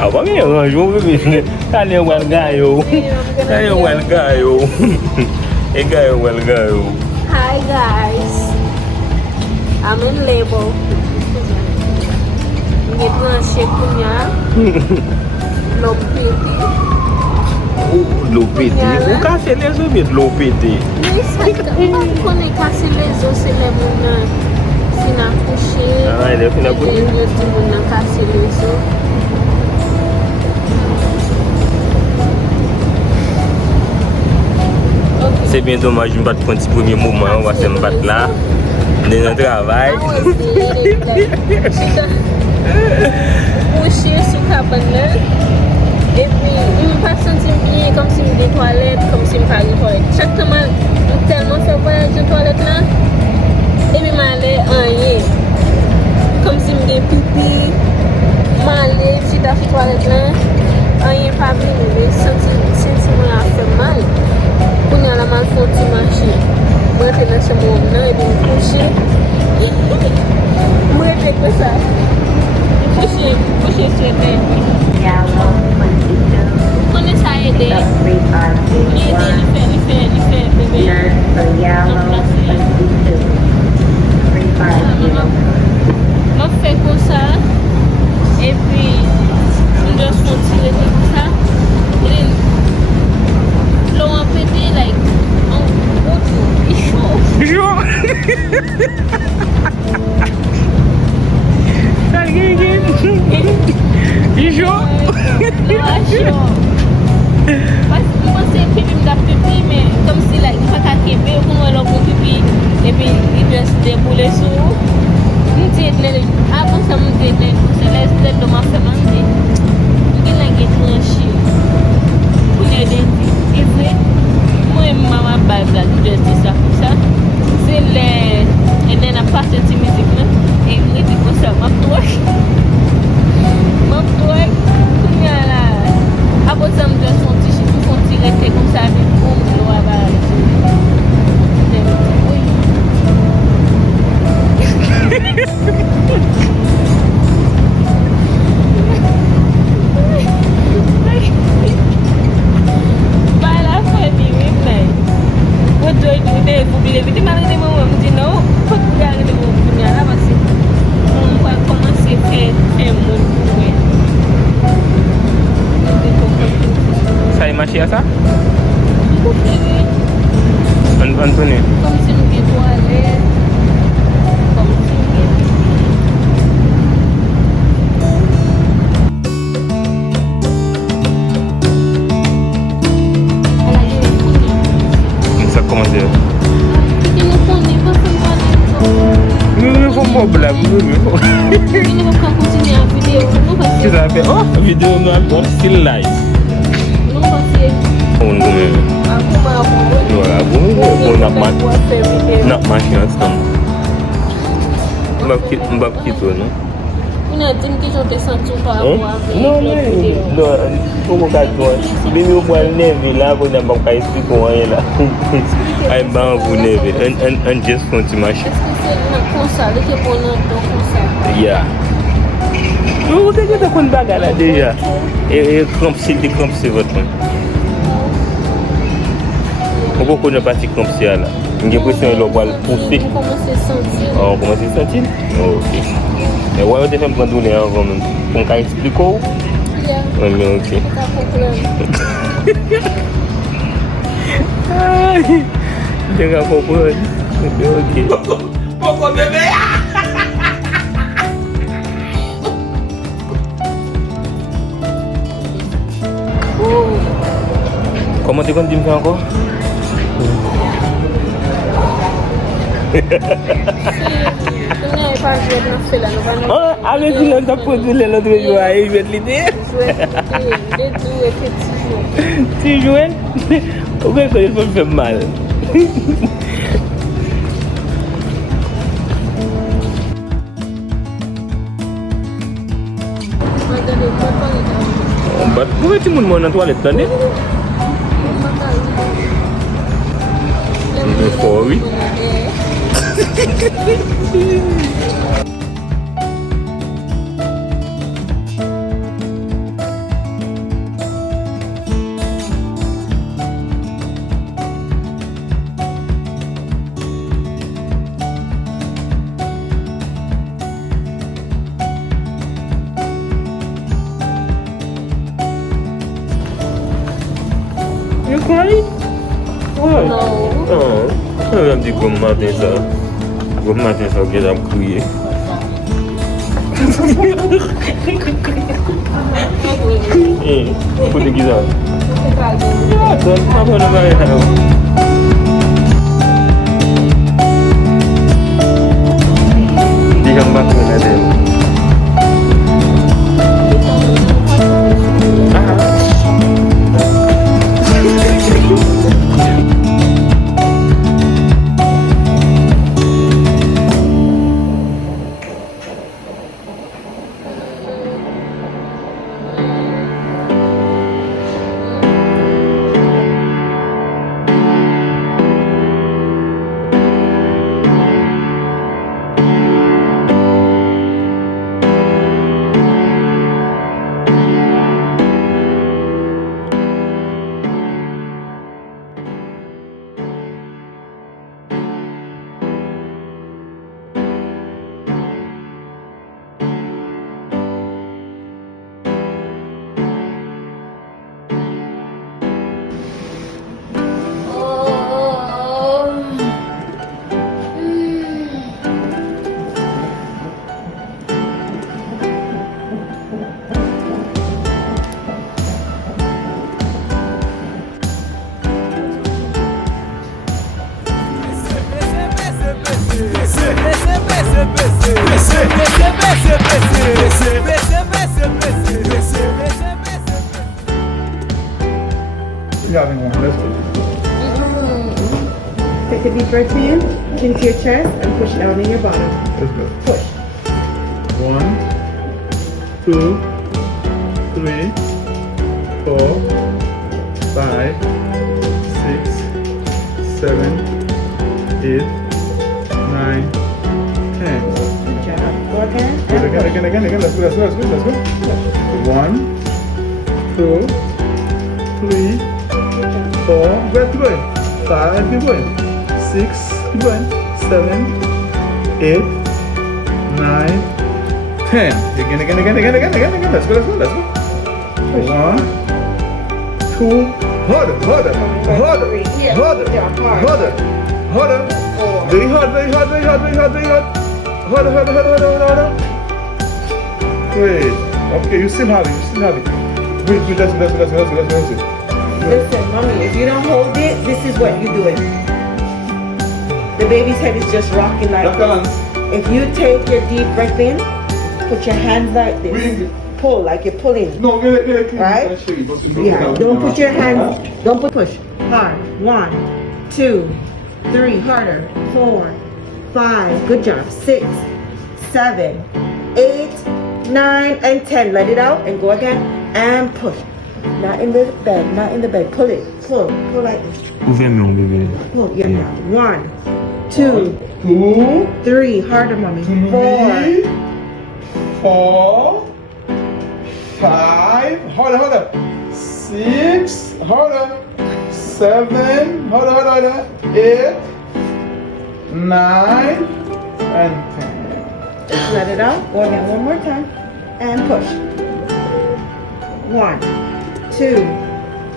Apa ni orang jom bebe. Kali well guy yo. Kali well guy yo. A guy well guy yo. Hi guys. I'm in labor. Get one shake punya. Lopiti. Lopiti. Ou kase les os met lopiti. Mais ça qu'on est cassé les os c'est les moun fin accoucher. Ah, il est fin accoucher. Les moun cassé les os. C'est bien dommage, je ne vais pas prendre ce premier moment, on va se battre là, dans notre travail. Coucher sous cabane là. Et puis, je ne me pas sentir bien comme si je me des toilettes, comme si je me pas des toilettes. Chaque temps, je tellement fait voyage de toilette là. Et puis, je m'allais en rien. Comme si je me des pipi. Je m'allais, je suis dans la toilette là. Rien pas venu, mais sentiment a fait mal. Quand on a la mal fait un marché. Je suis dans ce moment et puis je coucher. Je suis comme ça. Coucher sur le bed. On est ça aider. Il fait bébé. Je fais comme ça. Et puis, je dois tirer comme ça. L'eau a pété, like, en gros, il est chaud. Il est chaud. Parce que moi, c'est un pipi, mais comme si, like, il va caquer, pour moi, l'eau pour pipi, et puis, il doit se débouler sur. Avant ça, je me disais, c'est laisse de ma famille. Je vais trancher. Pour les dents. Et puis, moi, maman, Bible, je dis ça comme ça. C'est les. Et then, à partir de cette musique, et je dis comme ça, ma toi. Comme là. Après ça, je dois sentir, je dois rester comme ça, avec bon, je dois avoir. Ça marché à ça? Anthony. Comme si nous étions toilettes. Comme si Ça commence. il nous connaît pas comme Nous ne faisons pas de blague. il ne va pas continuer la vidéo. Nous parce Qu'est-ce que ça fait? Oh, vidéo, on still live. nous parce On voilà, bon, n'a pas ensemble. On va quitter, non? on a dit que j'étais senti par rapport avec Non, l'autre vidéo. non, il faut qu'on gagne. Mais nous, on va lever là, on n'a pas expliqué rien là. Je vais vous lever. On juste continue marcher. Est-ce que c'est comme ça? Le que pour nous, comme ça? Yeah. Vous avez déjà une bagarre là déjà. Et crampe, c'est votre main. Pourquoi on n'a pas de crampe là? J'ai l'impression que l'on va le pousser. On commence à sentir. On commence à sentir? Ok. Mais ouais, on devait me prendre le avant même. Pour qu'on explique quoi? Oui, mais ok. Je ne comprends pas. Ok. Pourquoi bébé? Comment tu comptes dire ça encore? Avec lui, on a posé l'autre jour, il va te l'idée. Tu joues? Pourquoi il faut faire mal? Pourquoi tu me demandes dans la toilette, t'as dit? Oui. crying? Why? No. Oh, ça me dit comme matin ça. Comme matin ça, que j'ai crié. Put the guitar. Yeah, don't have one of my house. You come back when I do. You're having one, let's go. Take a deep breath in, into your chest, and push down in your bottom. Let's go. Push. 1, 2, 3, 4, 5, 6, 7, 8, 9, 10. Good job. Go again. Again. Let's go. 1, 2, 3, 4. Keep going. 5. Keep going. 6. Keep going. 7, 8, 9, 10. Again. Let's go. 1, 2. Harder. Very hard. Harder. Great. Okay, you still have it. Wait, let's go. Listen, mommy, if you don't hold it, this is what you're doing. The baby's head is just rocking like this. If you take your deep breath in, put your hands like this. Pull, like you're pulling. No, get it. Right? Yeah, don't put your hands, don't push. Hard. 1, 2, 3, harder. 4, 5, good job. 6, 7, 8, 9, and 10. Let it out and go again and push. Not in the bed. Pull it. Pull like this. Ouvre mon bébé. Pull, yeah. 1, 2, 2, 3, harder, mommy. 3, 4, 5, harder. 6, harder. 7, harder. 8, 9, and 10. Just let it out. Go again one more time. And push. 1, 2,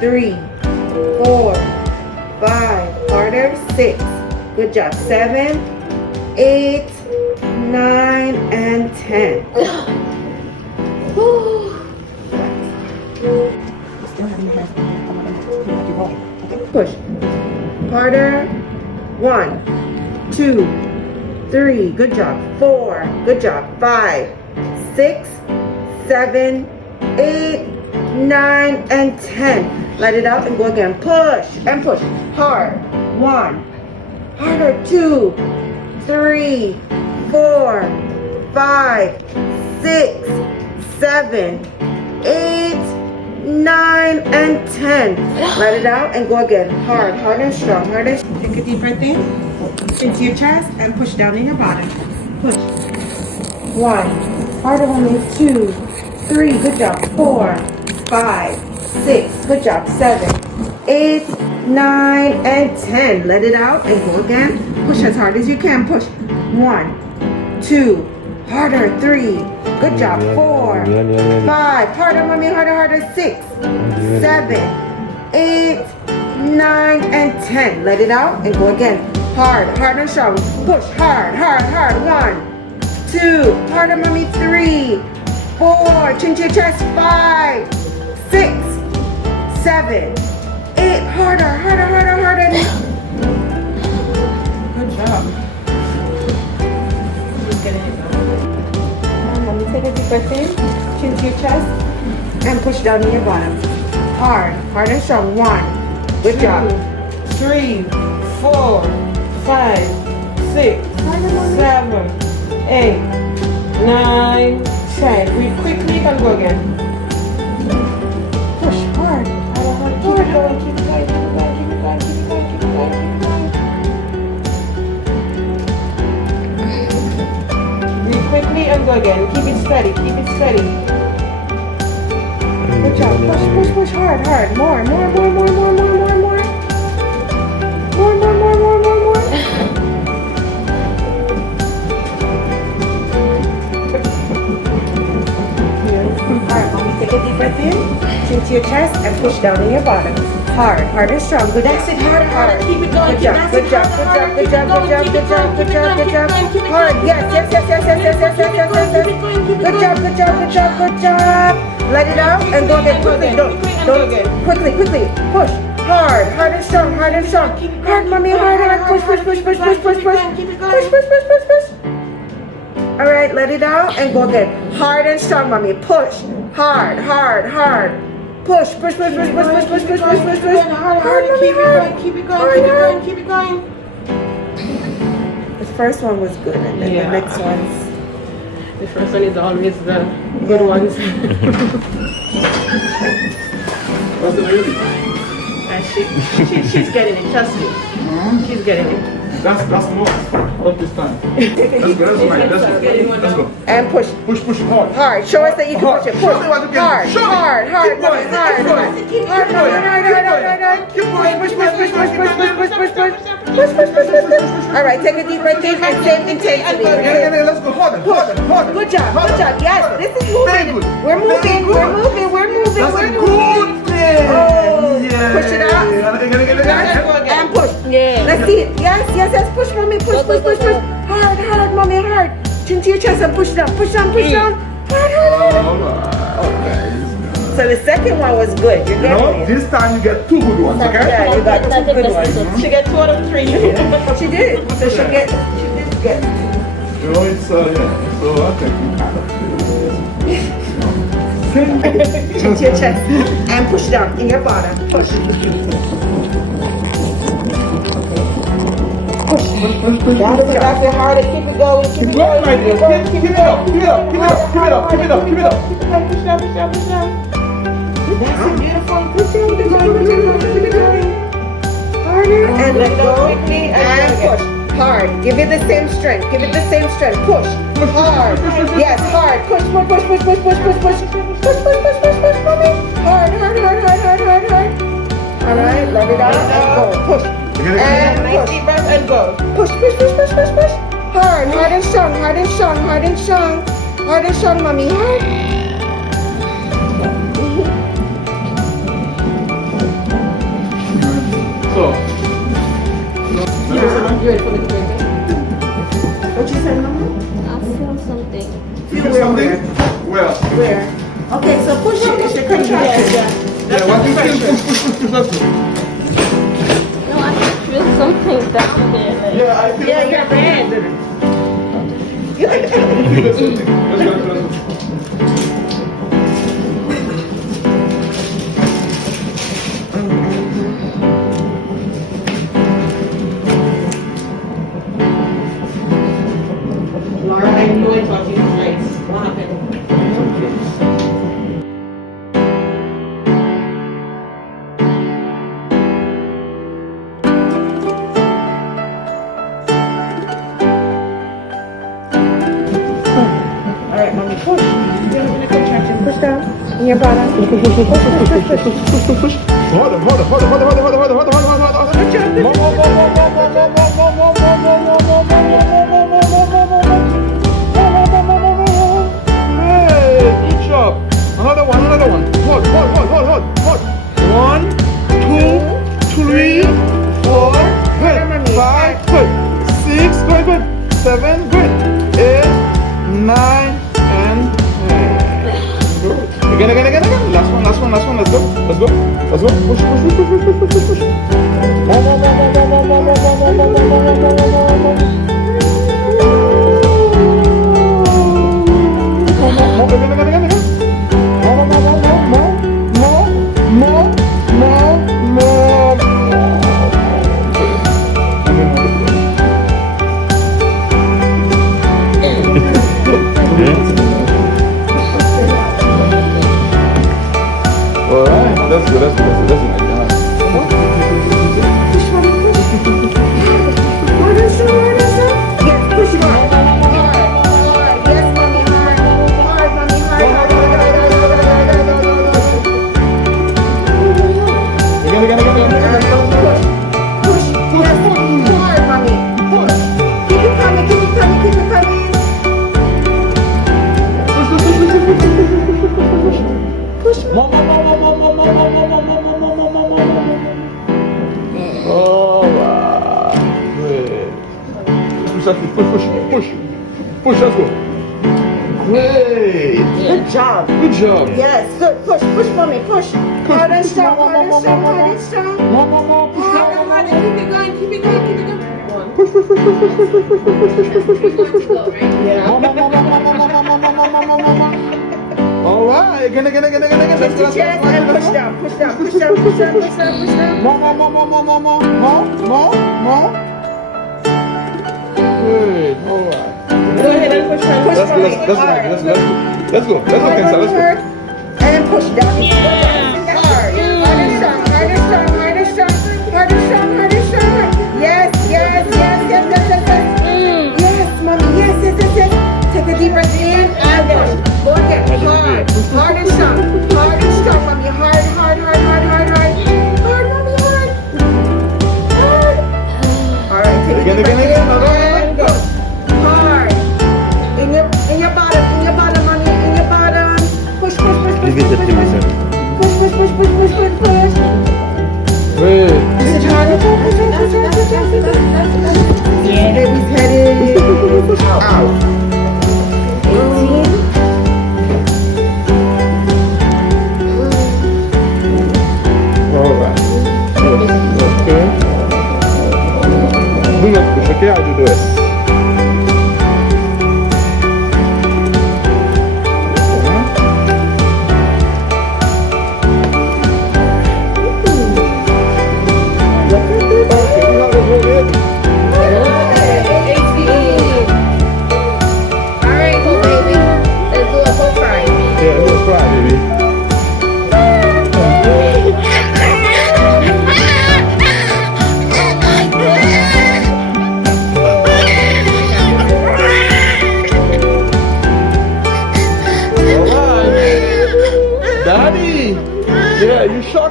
3, 4, 5. Harder. 6. Good job. 7, 8, 9, and 10. Push. Harder. 1, 2, 3. Good job. 4. Good job. 5, 6, 7, 8, 9, and 10. Let it out and go again. Push and push. Hard. 1. Harder. 2, 3, 4, 5, 6, 7, 8, 9, and 10. Let it out and go again. Hard and strong. Take a deep breath in into your chest and push down in your bottom. Push. 1. Harder, mommy. 2, 3. Good job. 4, 5, 6. Good job. 7, 8, 9, and 10. Let it out and go again. Push as hard as you can. Push. 1, 2. Harder. 3. Good job. 4, 5. Harder, mommy. Harder. 6, 7, 8, 9, and 10. Let it out and go again. Hard and strong. Push, hard. 1, 2, harder, mommy, 3, 4, chin to your chest, 5, 6, 7, 8, harder. Good job. Mommy, take a deep breath in, chin to your chest, and push down in your bottom. Hard and strong. 1, good job. 3, 4, 5, 6, 7, 8, 9, 10. Breathe quickly, you can go again. Push hard. Keep it going. Breathe quickly and go again. Keep it steady. Good job. Push hard. More. Alright, mommy, take a deep breath in, chin to your chest, and push down in your bottom. Hard and strong. Good. That's it. Harder. Keep it going. Good job. Hard. Yes. Good job. Let it out and go again. Quickly. Push. Hard and strong. Hard, mommy. Hard. Push. All right, let it out and go again. Hard and strong, mommy. Push. Hard. Push. Hard, mommy. Keep it going. The first one was good, and then the next ones. The first one is always the good ones. What's the baby? And she's getting it, trust me. She's getting it. That's most of this time. Let's go. And push. Push hard. Hard. Show us that you can push it. Push. Show me what you can do. Hard. Show me. Hard. Keep going. Hard. All right, take a deep breath in and same intensity. Let's go harder. Good job. Yes, this is moving. We're moving. That's a good thing. Oh, yeah. push it out. And push. Yeah. Let's see it. Yes. Push, mommy. Push. Hard, mommy. Hard. Chin to your chest and push down. Hard. So the second one was good. You're getting it. This time you get 2 good ones, okay? Yeah, you got 2 good ones. She got 2 out of 3. She did. So she did get. You know, it's, yeah. So I think you kind of. Chin to your chest and push down in your bottom. Push. That's it. Harder. Keep it going. Keep going, my dear. Keep it up. Push down. That's it. Beautiful. Good job. Keep it going. Harder and let go quickly and push. Hard. Give it the same strength. Push. Hard. Yes, hard. Push. Mommy. Hard. All right. Let it out and go. Push. And push. Deep breath and go. Push. Hard and strong. Mommy. Hard. So. You ready for me to break it? What you said, Mama? I feel something. Feel something? Where? Okay, so push it. It's your contraction. Yeah, what you feel? Push. Let's go. No, I feel something down there. Like, Yeah, I feel Yeah, your hand. feel something. Let's go. Laura, I know it's what you nice. What happened? All right, mommy, push. You're in a contraction. Push down in your bottom. Push. Harder. Hey, good job. Another one. Hold. 1, 2, 3, Let's go. Push. More. Alright, that's good. Yes, push hard. Yes, mommy, hard. Hard, mommy, hard. Again. Push. Yes, hard, mommy. Push. Keep it coming. Push. More. Alright. Good. Push, let's go. Great. Good job. Yes, good. Push, mommy, push. Hard and strong. More. Push. Hard, keep it going. Push. Yeah. Alright, again. Lift your chest and push down. More. Good. Alright. Go ahead and push down. Let's go, Kenza. Let's go. And push down. Hard and strong. Yes. Yes, mommy. Yes. Take a deep breath in and push. Go again. Hard and strong, mommy. Hard, mommy. Hard. All right, take a deep breath in and go. Hard. In your bottom, mommy. In your bottom. Push. Push. Good. Baby's headed out. 18. Alright. Okay. Do not push, okay? I do the rest.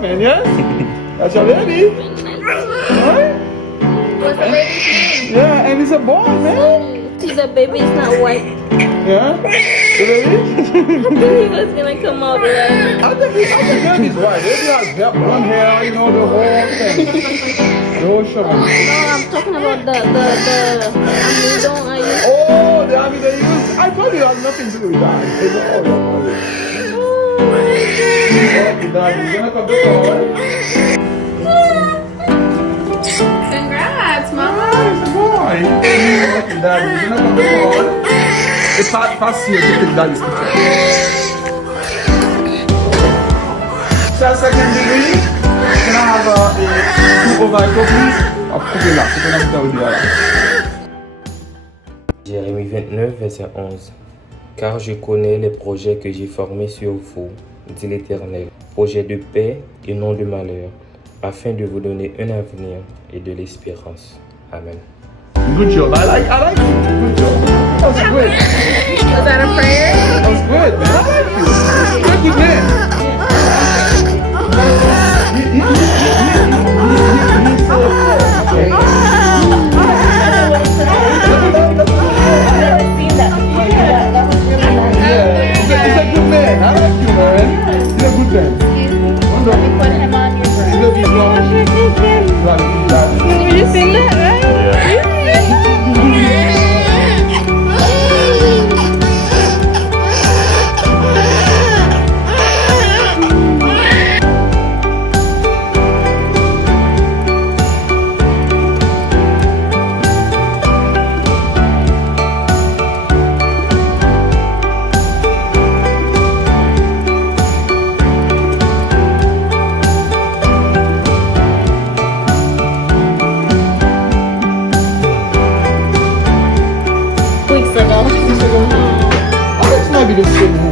Man, yeah? That's your baby. Right? What's the baby's name? Yeah, and it's a boy, man. She's a baby, it's not white. Yeah? The baby? I think he was gonna come out like. I think baby's white. Baby has blonde hair, you know, the whole thing. The whole show. No, I'm talking about the amidon I use. Oh, the army they use. I told you it has nothing to do with that. It's all your money. Okay, Daddy, you're gonna come to call. Congrats, Mama. It's a boy. Okay, Daddy, you're gonna come to call. It's hard past here to take Daddy's picture. So, second degree, can I have a scoop of Icon, please? I'll cook it up. So, can I tell you that? Jérémie 29, verset 11. Car je connais les projets que j'ai formés sur vous, dit l'Éternel, projets de paix et non de malheur, afin de vous donner un avenir et de l'espérance. Amen. Good job. I like it. Good job. That was great. Was that a prayer? That was good, man. I like you. You're a good man. He's a good man. I like you, man. He's a good man. Let me put him on your breast. He's gonna be long. You sing that, right? Yeah. be the same